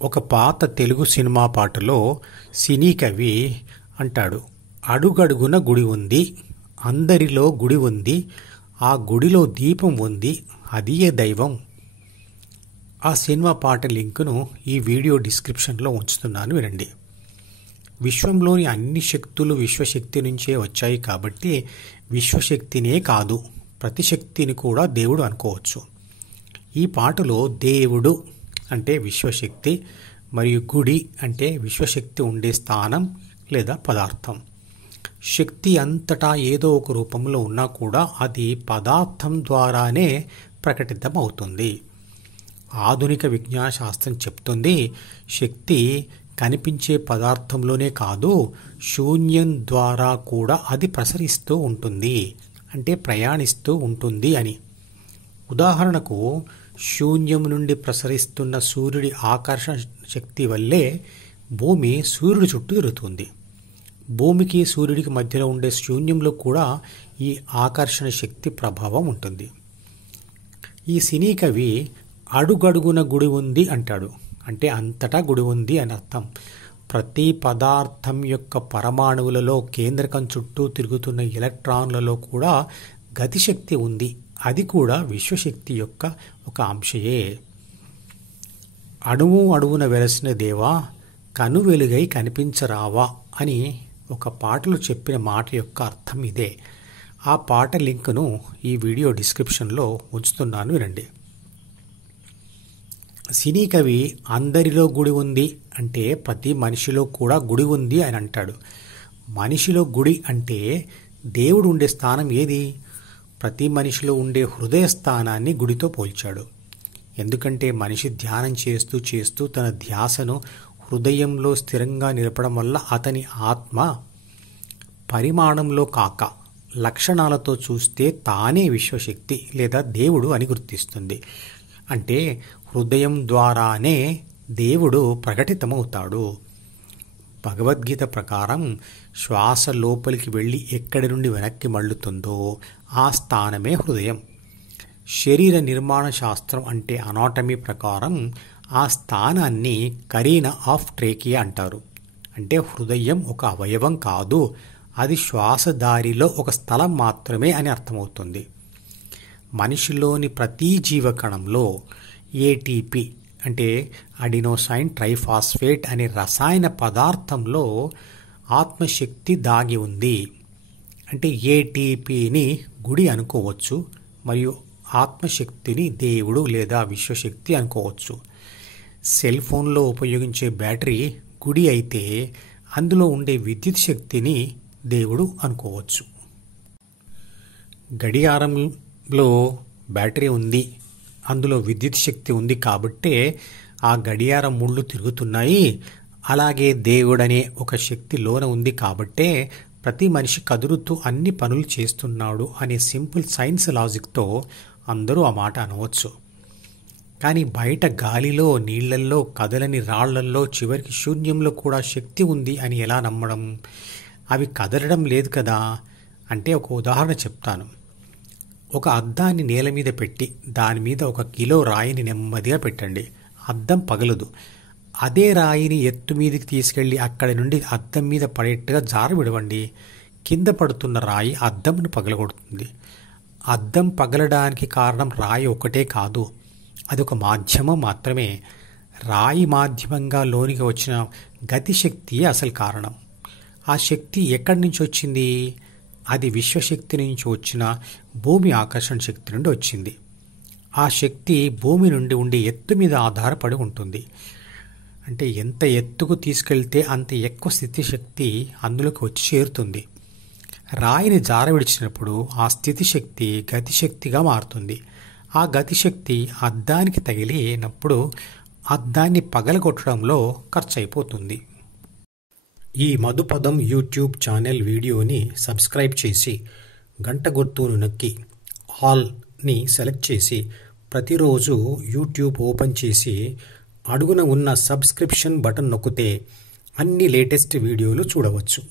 ఒక పాత తెలుగు సినిమా పాటలో సినీ కవి అంటాడు, అడుగడుగున గుడి ఉంది, అందరిలో గుడి ఉంది, ఆ గుడిలో దీపం ఉంది, అదియే దైవం. ఆ సినిమా పాట లింకును ఈ వీడియో డిస్క్రిప్షన్లో ఉంచుతున్నాను, వినండి. విశ్వంలోని అన్ని శక్తులు విశ్వశక్తి నుంచే వచ్చాయి కాబట్టి విశ్వశక్తినే కాదు, ప్రతి శక్తిని కూడా దేవుడు అనుకోవచ్చు. ఈ పాటలో దేవుడు అంటే విశ్వశక్తి మరియు గుడి అంటే విశ్వశక్తి ఉండే స్థానం లేదా పదార్థం. శక్తి అంతటా ఏదో ఒక రూపంలో ఉన్నా కూడా అది పదార్థం ద్వారానే ప్రకటితమవుతుంది. ఆధునిక విజ్ఞాన శాస్త్రం చెప్తుంది, శక్తి కనిపించే పదార్థంలోనే కాదు, శూన్యం ద్వారా కూడా అది ప్రసరిస్తూ ఉంటుంది, అంటే ప్రయాణిస్తూ ఉంటుంది అని. ఉదాహరణకు, శూన్యం నుండి ప్రసరిస్తున్న సూర్యుడి ఆకర్షణ శక్తి వల్లే భూమి సూర్యుడి చుట్టూ తిరుగుతుంది. భూమికి సూర్యుడికి మధ్యలో ఉండే శూన్యంలో కూడా ఈ ఆకర్షణ శక్తి ప్రభావం ఉంటుంది. ఈ సినీ కవి అడుగడుగున గుడి ఉంది అంటాడు, అంటే అంతటా గుడి ఉంది అని అర్థం. ప్రతి పదార్థం యొక్క పరమాణువులలో కేంద్రకం చుట్టూ తిరుగుతున్న ఎలక్ట్రాన్లలో కూడా గతిశక్తి ఉంది, అది కూడా విశ్వశక్తి యొక్క ఒక అంశయే. అణువు అడుగున వెలసిన దేవా, కను వెలుగై కనిపించరావా అని ఒక పాటలో చెప్పిన మాట యొక్క అర్థం ఇదే. ఆ పాట లింకును ఈ వీడియో డిస్క్రిప్షన్లో ఉంచుతున్నాను, వినండి. సినీ కవి అందరిలో గుడి ఉంది అంటే ప్రతి మనిషిలో కూడా గుడి ఉంది అని అంటాడు. మనిషిలో గుడి అంటే దేవుడు ఉండే స్థానం ఏది? ప్రతి మనిషిలో ఉండే హృదయ స్థానాన్ని గుడితో పోల్చాడు. ఎందుకంటే మనిషి ధ్యానం చేస్తూ చేస్తూ తన ధ్యాసను హృదయంలో స్థిరంగా నిలపడం వల్ల అతని ఆత్మ పరిమాణంలో కాక లక్షణాలతో చూస్తే తానే విశ్వశక్తి లేదా దేవుడు అని గుర్తిస్తుంది. అంటే హృదయం ద్వారానే దేవుడు ప్రకటితమవుతాడు. భగవద్గీత ప్రకారం శ్వాస లోపలికి వెళ్ళి ఎక్కడి నుండి వెనక్కి మళ్ళుతుందో ఆ స్థానమే హృదయం. శరీర నిర్మాణ శాస్త్రం అంటే అనాటమీ ప్రకారం ఆ స్థానాన్ని కరీనా ఆఫ్ ట్రేకియా అంటారు. అంటే హృదయం ఒక అవయవం కాదు, అది శ్వాసదారిలో ఒక స్థలం మాత్రమే అని అర్థమవుతుంది. మనిషిలోని ప్రతి జీవకణంలో ఏటీపీ అంటే అడినోసైన్ ట్రైఫాస్ఫేట్ అనే రసాయన పదార్థంలో ఆత్మశక్తి దాగి ఉంది. అంటే ఏటీపీని గుడి అనుకోవచ్చు మరియు ఆత్మశక్తిని దేవుడు లేదా విశ్వశక్తి అనుకోవచ్చు. సెల్ ఫోన్లో ఉపయోగించే బ్యాటరీ గుడి అయితే అందులో ఉండే విద్యుత్ శక్తిని దేవుడు అనుకోవచ్చు. గడియారంలో బ్యాటరీ ఉంది, అందులో విద్యుత్ శక్తి ఉంది కాబట్టే ఆ గడియారం ముళ్ళు తిరుగుతున్నాయి. అలాగే దేవుడనే ఒక శక్తి లోన ఉంది కాబట్టే ప్రతి మనిషి కదులుతూ అన్ని పనులు చేస్తున్నాడు అనే సింపుల్ సైన్స్ లాజిక్తో అందరూ ఆ మాట అనవచ్చు. కానీ బయట గాలిలో, నీళ్లల్లో, కదలని రాళ్లల్లో, చివరికి శూన్యంలో కూడా శక్తి ఉంది అని ఎలా నమ్మడం? అవి కదలడం లేదు కదా. అంటే ఒక ఉదాహరణ చెప్తాను. ఒక అద్దాన్ని నేల మీద పెట్టి దాని మీద 1 కిలో రాయిని నెమ్మదిగా పెట్టండి, అద్దం పగలదు. అదే రాయిని ఎత్తు మీదకి తీసుకెళ్లి అక్కడి నుండి అద్దం మీద పడేట్టుగా జార విడవండి, కింద పడుతున్న రాయి అద్దంను పగలగొడుతుంది. అద్దం పగలడానికి కారణం రాయి ఒకటే కాదు, అది ఒక మాధ్యమం మాత్రమే. రాయి మాధ్యమంగా లోనికి వచ్చిన గతిశక్తియే అసలు కారణం. ఆ శక్తి ఎక్కడి నుంచి వచ్చింది? అది విశ్వశక్తి నుంచి వచ్చిన భూమి ఆకర్షణ శక్తి నుండి వచ్చింది. ఆ శక్తి భూమి నుండి ఉండే ఎత్తు మీద ఆధారపడి ఉంటుంది. అంటే ఎంత ఎత్తుకు తీసుకెళ్తే అంత ఎక్కువ స్థితి శక్తి అందులోకి వచ్చి చేరుతుంది. రాయిని జార విడిచినప్పుడు ఆ స్థితి శక్తి గతిశక్తిగా మారుతుంది. ఆ గతిశక్తి అద్దానికి తగిలినప్పుడు అద్దాన్ని పగలగొట్టడంలో ఖర్చు అయిపోతుంది. ఈ మధుపదం యూట్యూబ్ ఛానల్ వీడియోని సబ్స్క్రైబ్ చేసి గంట గుర్తును నొక్కి ఆల్ని సెలెక్ట్ చేసి ప్రతిరోజు యూట్యూబ్ ఓపెన్ చేసి అడుగున ఉన్న సబ్స్క్రిప్షన్ బటన్ నొక్కితే అన్ని లేటెస్ట్ వీడియోలు చూడవచ్చు.